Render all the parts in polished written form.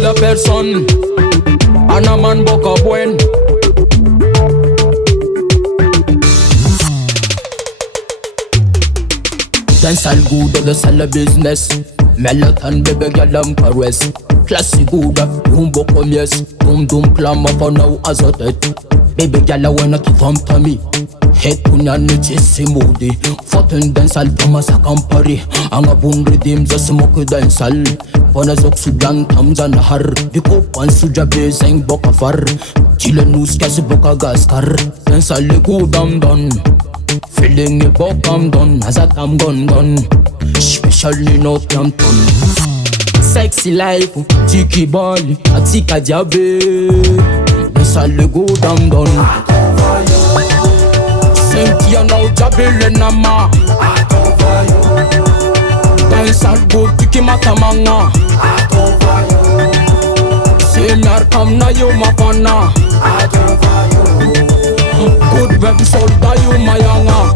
la personne. Anaman boka buen. Dance all good, the sell business. Melatan bebe galam caress. Classy good, boom bokom yes. Boom doom clam up for now as a dead. Baby gala wanna keep on to me. Head punya nitsi moody. Foten dance all from a sakampari. Anga boom redeem the smoke dance all. Pona zok sudan tamzan har. Biko pan suja bezeng boka far. Chile nus kasi boka gaskar. Dance all good am done. Feeling it book I'm done. As that I'm gone. Especially not Campton. Sexy life, tiki ball, atika diabe. Dance all good I'm done. Cynthia now jabile nama. Dance all good tiki matamanga. Semyar kam na yo mapana. Good web solda you mayanga.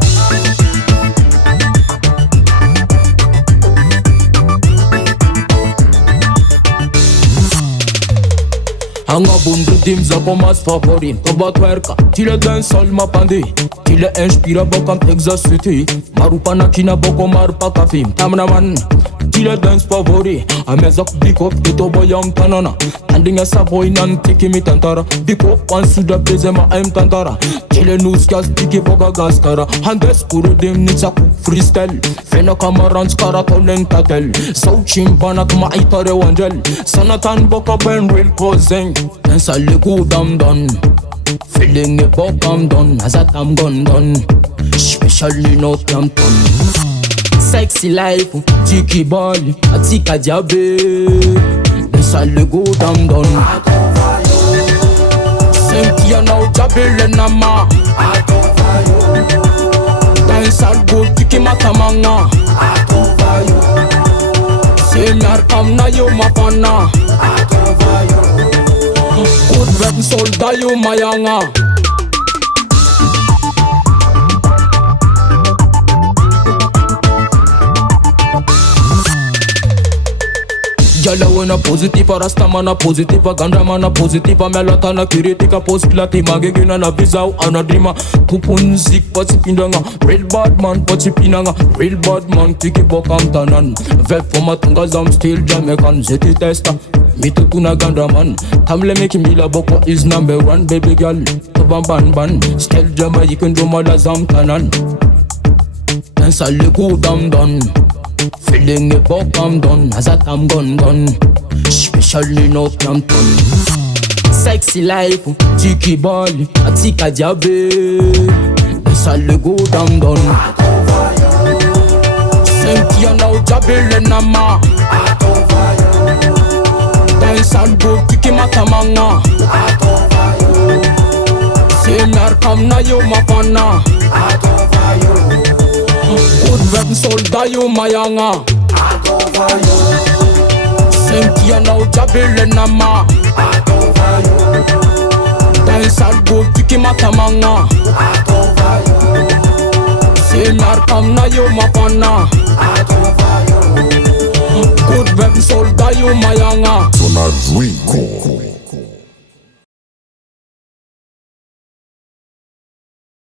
Anga bun rhythm za pomas favorit. Toba twerka, tile dancehall mapande. Tile inspira bokam exercite. Marupana kina boko marpa kafim. Tamnaman, tile dance favori. Amezak bikop dito boyam tanana. Andinga sa boy nan tiki mi tantara. Bikop pan suda bezema aim tantara. Tile nus gas tiki boga gaskara. Handes kuru dim nitsa freestyle. Fena kamarans karatolen tatel. So chimbana kuma itare wanjel. Sanatan boka ben real causing. Dance all the good I'm done. Feeling it book I'm done. As that I'm gone. Especially not Campton. Sexy life, tiki ball, atika diabe. Dance all the good I'm done. Cynthia now jabile nama. Dance all good tiki matamanga. Semyar kam na yo mapana. Good web solda you mayanga. Jala wena positive, rasta mana positive, ganda mana positive, melatana kiritika posibility, magegina na visa anadrima, kupunzik pasipindanga, real bad man pasipinanga, real bad man tiki bokam tanan, vep fomatunga zam still Jamaican, zeti testa. Me to kuna ganda man. Tamle make mila boko is number one, baby girl. To ban. Still drama you can do more lazam tanan. Dance all the good I'm done. Feeling it book I'm done. As that I'm gone. Especially not Campton. Sexy life, tiki ball, atika diabe. Dance all the good I'm done. Cynthia now jabile nama. Dance all good tiki matamanga. Semyar kam na yo mapana. Good web solda you mayanga. Cynthia now jabile nama. Dance all good tiki matamanga. Semyar kam na yo mapana. Good web solda you mayanga. Sonadrico.